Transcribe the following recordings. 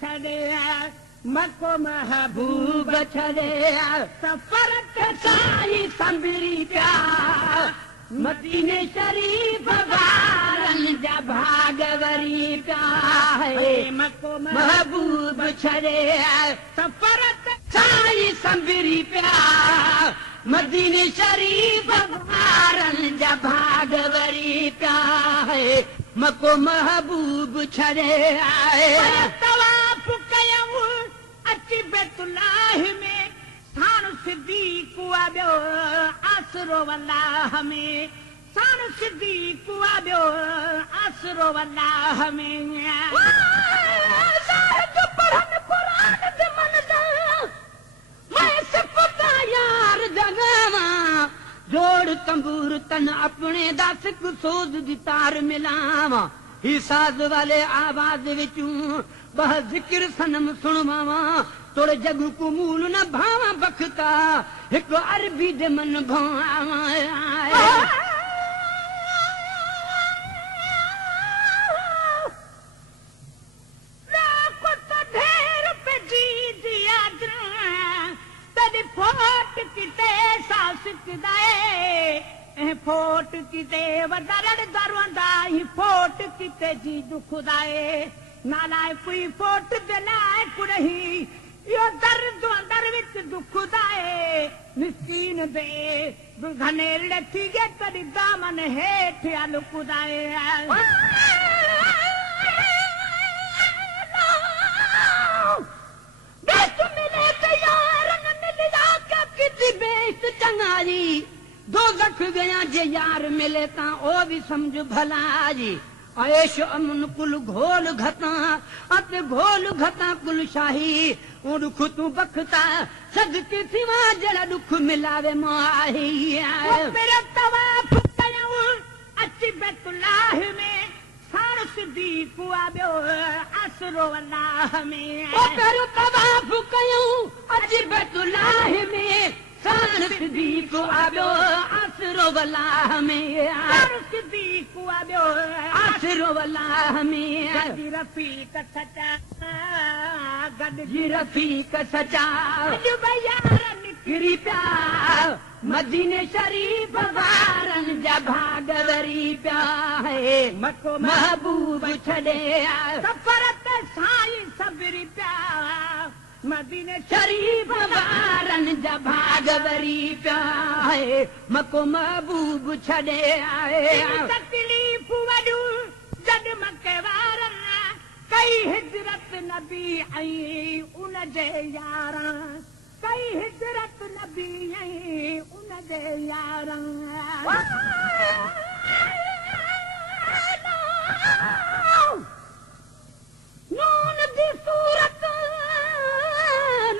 छड़े मको महबूब छड़े सफर ते साईं संभरी पिया मदीने शरीफ वारन जा भागवरी पिया मको महबूब छड़े सफर ते साईं संभरी पिया मदीने शरीफ वारन जा भागवरी पिया मको महबूब छड़े तवाफ कयूं अची बैतुल्लाह में थान सिद्दीक आबियो आसरो अल्लाह में थान सिद्दीक आबियो आसरो अल्लाह में शायद पढ़न कुरान दे मन दा मैं सिफता यार जगवा जोड़ तंबूर तन अपने दस को सोज दी तार मिलावा ही साज वाले आवाज विचूं बह जिक्र सनम सुनवावा तोड़े जग को मूल न भावा बखता एक अरबी दे मन भावा फोट किते वदरड़ दरवंदा ही फोट किते जी दुखदाए नालाए कोई फोट दिलाए कुरही यो दर्द अंदर विच दुखदाए मिस्कीन दे दुल्हने लथी गे तड़ी दामन हेठ अलुकुदाए बेस्ट मिले ते यार न मिल जा किती बेस्ट चंगारी दो जख गया जे यार मिले ता ओ भी समझ भला जी ऐश अमन कुल घोल घता अत घोल घता कुल शाही ओ दुख तू बखता सदके सिवा जड़ा दुख मिलावे माही मेरा तवाफ कयूं अची बैतुल्लाह में सार सिद्दीक आबियो आसरो अल्लाह में ओ मेरा तवाफ कयूं अची बैतुल्लाह में सार सिद्दीक आबियो आसरो अल्लाह में सार सिद्दीक आबियो आसरो अल्लाह में गॾु रफ़ीक सचा गॾु रफ़ीक सचा अॼु यार निकिरी पिया मदीने शरीफ वारन जा भागवरी पिया मको महबूब छॾे सफ़र ते साईं सबरी पिया मदीने शरीफ वारन जा भागवरी पिया मको महबूब छॾे तकलीफ़ वॾू जॾ मके वारन कई हिजरत नबी ऐं उन जे यारां कई हिजरत नबी ऐं उन जे यारां नून दी सूरत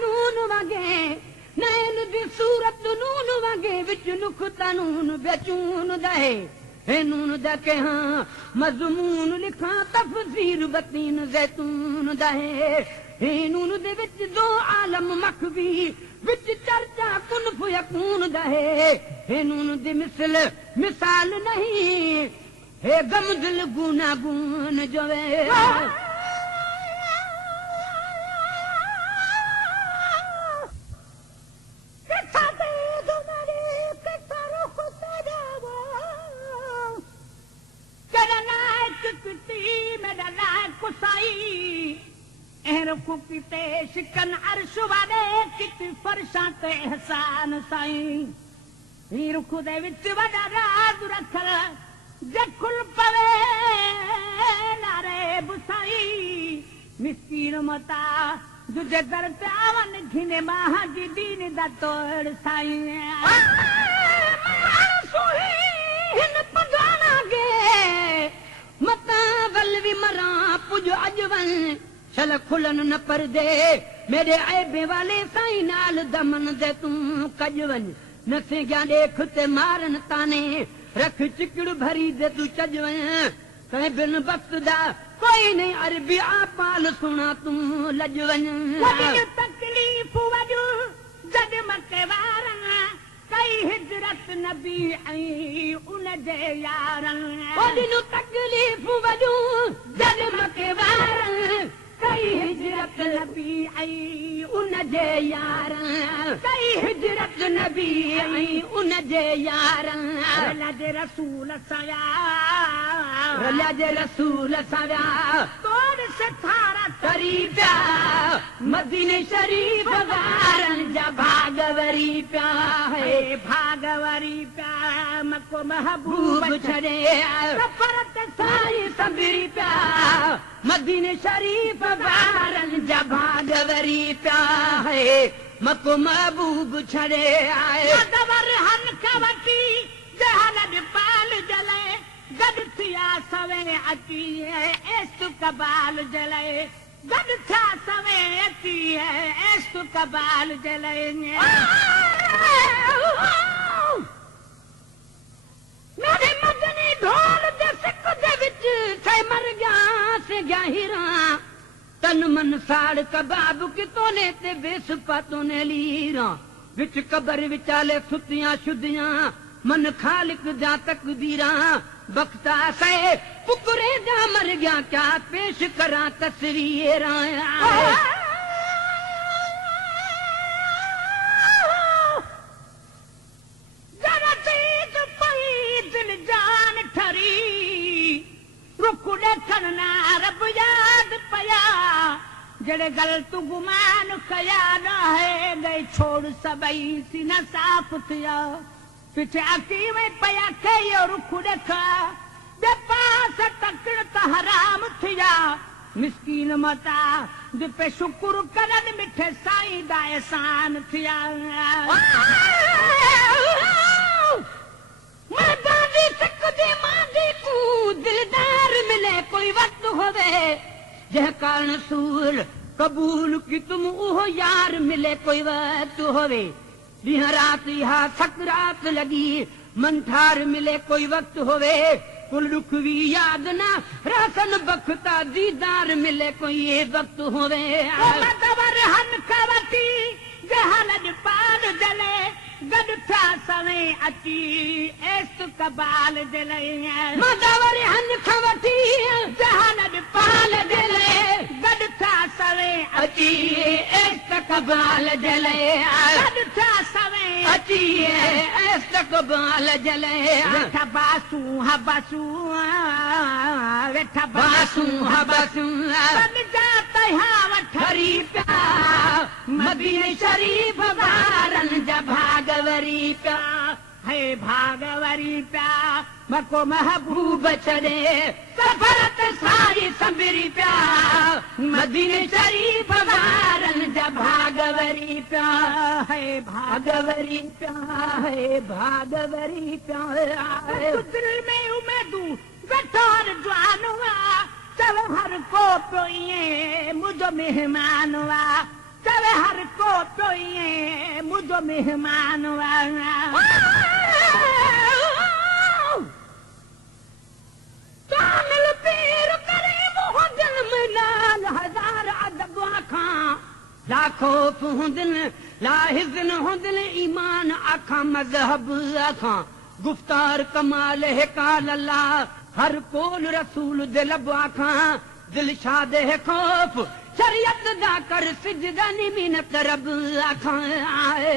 नून वगे नैन दी सूरत नून वगे विच नुक्ता नून बेचून दहे हे नून दके हाँ मज़मून लिखा तफ़सीर बतीन ज़ैतून दहे हे नून दे विच दो आलम मखवी विच चर्चा कुन फयकून दहे हे नून दे मिसाल नहीं हे गम दिल गुना गुन जोवे किते शिकन अर्श वाले किते फरशां ते एहसान साईं ही रुख दे विच वॾा राज रखल जखुल पवे नारे बुसाईं मिस्कीन मता दुजे दर ते आवन घिने माह जी दीन दा तोड़ साईं हिन पगाना गे मता वलवी मरा पुज अजवन चल खुलन न पर दे मेरे ऐबे वाले साईं नाल दमन दे तू कजवन न से गया देख ते मारन ताने रख चिकड़ भरी दे तू चजवन कहीं बिन वक्त दा कोई नहीं अरबी आपाल सुना तू लजवन तकलीफ वजू जद मके वारन कई हिजरत नबी ऐं उन जे यारन तकलीफ वजू जद मके वारन कई हिजरत नबी आई उन जे यार कई हिजरत नबी आई उन जे यार रलिया जे रसूल साया रलिया जे रसूल साया तोड़ से थारा करी प्या मदीने शरीफ वारन जा भागवरी प्या है भागवरी प्या मको महबूब महबूब छड़े सफरत साई संबरी प्या मदीने शरीफ वारन जा भागवरी प्या है मको महबूब छड़े आए दवर हन कवटी जहन पाल जले गद थिया सवे अची है एस्तु कबाल जले गद थिया सवे अची है एस्तु कबाल जले मेरे मदनी ढोल दे सिक दे विच थे मर गया से गया हीरा तन मन साड़ कबाब कितों ते बेस पातों ने लीरा विच कबर विचाले सुतियां शुद्धियां मन खालिक जा तकदीरा बख्ता से पुकरे जा मर गया क्या पेश करा तस्वीरां रब याद पया जड़े गलत गुमान कया न है गए छोड़ सबई सीना साफ थिया पीछे अकी में पया के रुख देखा दे पास तकड़ त हराम थिया मिस्कीन मता दे पे शुक्र करन मिठे साईं दा एहसान थिया मर्दानी सिक दे मांदी को दिलदार मिले कोई वक्त होवे जह कारण सूर कबूल की तुम उहो यार मिले कोई वक्त होवे दिन रात यहाँ सकरात लगी मन ठार मिले कोई वक्त होवे कुल रुख भी याद ना रासन बखता दीदार मिले कोई ये वक्त होवे दवर हन कवती जहन पाल जले गद था सवे अची एस्त कबाल जले मदवर हन खवती जहन पाल जले गद था सवे अची एस्त कबाल जले गद था सवे अची एस्त कबाल जले वेठा बासू हबासू वेठा बासू हबसू बन जाता यहाँ हरी प्या मदीने शरीफ वारन जा भागवरी प्या है भागवरी प्या मको महबूब छड़े सफरत सारी संबरी प्या मदीने शरीफ वारन जा भागवरी प्या है भागवरी प्या है भागवरी प्या दिल में उमेदू गठोर जवान हुआ चल हर को पिए मुझो मेहमान हुआ चल हर को पिए मुझो मेहमान हुआ कामिल पीर करे वो दिल में लाल हजार अदब आखां ला खौफ हुंदिन ला हिज़न हुंदिन ईमान आखां मज़हब आखां गुफ्तार कमाल है काल अल्लाह हर कोल रसूल दिल आखां दिल शाद है खौफ शरीयत दा कर सिजदा निमिनत रब आखां आए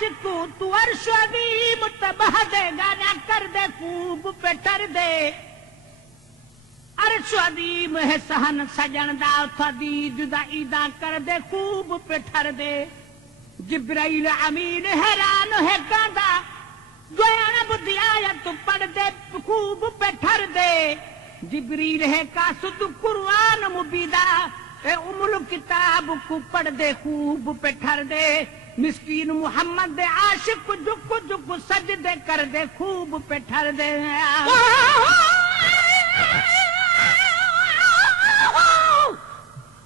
आशिकू तू अर्शदी मुतबह दे गाना कर दे खूब पे टर दे अर्शदीम है सहन सजन दा थदी जुदा ईदा कर दे खूब पे ठर दे जिब्राइल अमीन हैरान है गांदा जोयान बुदिया तू पढ़ दे खूब पे ठर दे जिब्रील है कासुद कुरान मुबीदा ए उमुल किताब को पढ़ दे खूब पे ठर दे मिस्कीन मोहम्मद दे आशिक जुक जुक सजदे कर दे खूब पे ठर दे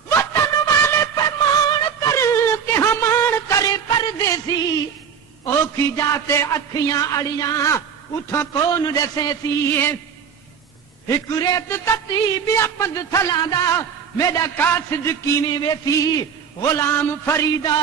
वतन वाले पे मान कर के हमान करे परदेसी ओखी जाते अखियां अड़ियां उठ कौन दसे सी हिक रेत तती बिया पंध थलांदा मेरा कासिद कीने वेसी गुलाम फरीदा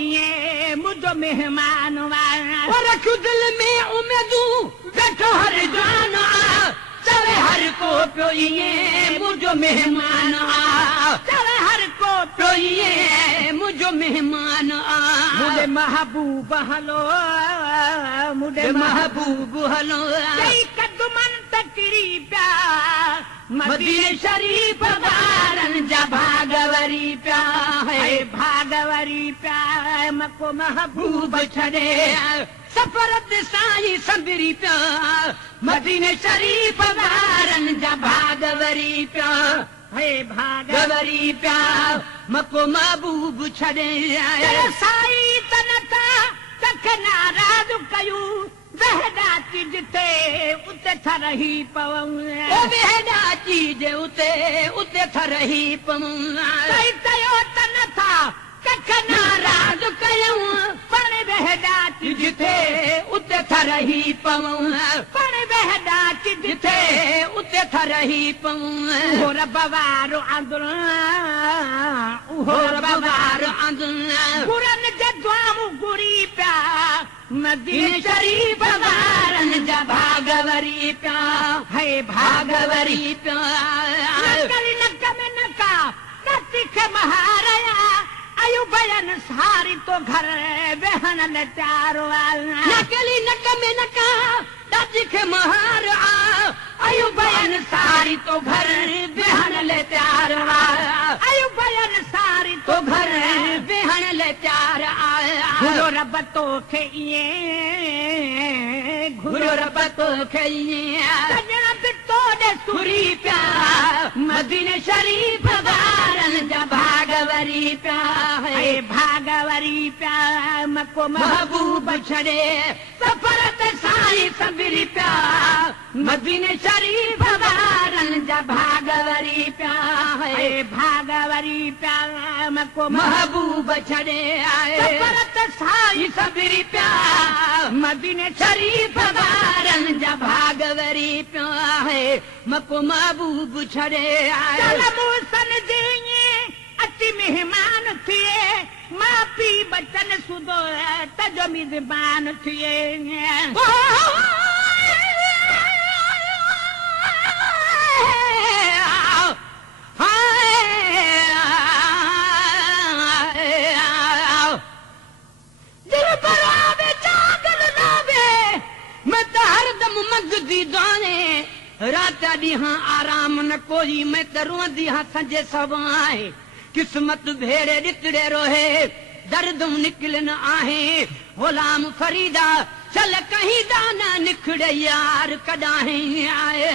इए मुझो मेहमान और रखू दिल में उम्मीदूं बैठो हर जान चले हर को पियो इए मुझो मेहमान चले हर को पियो इए मुझो मेहमान मुझे महबूब हलो मुझे महबूब हलो कई कदमन तकरी प्या मदीने शरीफ बारन जा भागवरी प्या है भागवरी प्या मको महबूब छड़े सफरत साई संबरी प्या मदीने शरीफ बारन जा भागवरी प्या है भाग गवरी प्या मको महबूब छड़े साई तनता तक नाराज कयू वहदा जिते उते थरही पवं ओ वेहदा चीज उते उते थरही पवं कई तयो तनता तक नाराज कयूं पण वहदा जिथे उते थरही पवं पण वहदा जिते जिथे उते थरही पवं हो रब वारो आंदुल हो रबार आंदुल गुरन जद्वामु गुरी प्या मदीने शरीफ बारन जा भागवरी प्या है भागवरी प्या नकली नक में नका नतिख महाराया आयु बयन सारी तो घर बहन ले चारो नकली नक में नका दादिख महार आयु बयन सारी तो घर बेहन ले प्यार आयु बयन सारी तो घर बेहन ले प्यार घुरो रब तो खे इए घुरो रब तो खइए सजना बितो दे सुरी प्या मदीने शरीफ बारन जा भागवरी प्या है भागवरी प्या मको महबूब छड़े सफरत साई सबरी प्या मदीने शरीफ बारन जा भागवरी प्या है भागवरी प्या मको महबूब छड़े सफरत साई सबरी प्या मदीने शरीफ बारन जा भागवरी प्या है मको महबूब छड़े चलमू सन जीए अति मेहमान थिए मां पी बचन सुधो तजो मिजबान थिए दिल पर आवे जागल नावे मैं तो हरदम मगदी दाने रात ॾींहं आराम न कोई मैं त रोंदी हाँ संजे सवाए किस्मत भेड़े ॾितड़े रोहे दर्दूं निकिलन आहे गुलाम फरीदा चल कहीं दाना निखड़े यार कॾाहीं आए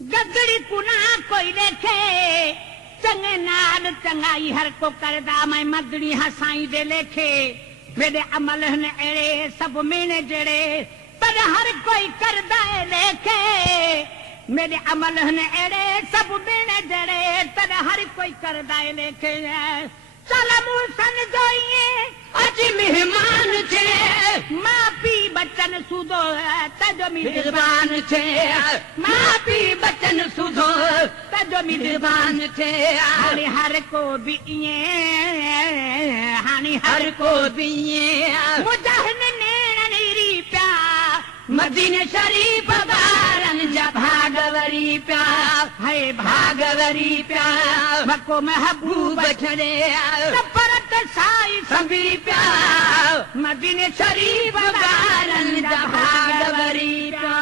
गदड़ी कुना कोई देखे चंगे नाल चंगाई हर को करदा मैं मदड़ी हसाई दे लेखे मेरे अमल न एड़े सब मेने जड़े पर हर कोई करदा है लेखे मेरे अमल न एड़े सब मेने जड़े पर हर कोई करदा है लेखे चल मूसन जोइए अज मेहमान थे मां पी बचन सुधो तजो मेहमान थे मां पी बचन सुधो तजो मेहमान थे हाणे हर को भी हाणे हर को भी मुजहन नेरी प्या मदीने शरीफ बारन जा भागवरी प्या है भागवरी प्या मको महबूब छड़े सफरत साई सबरी प्या मदीने शरीफ बारन जा भागवरी प्या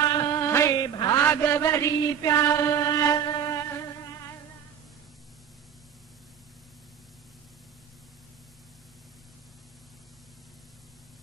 है भागवरी प्या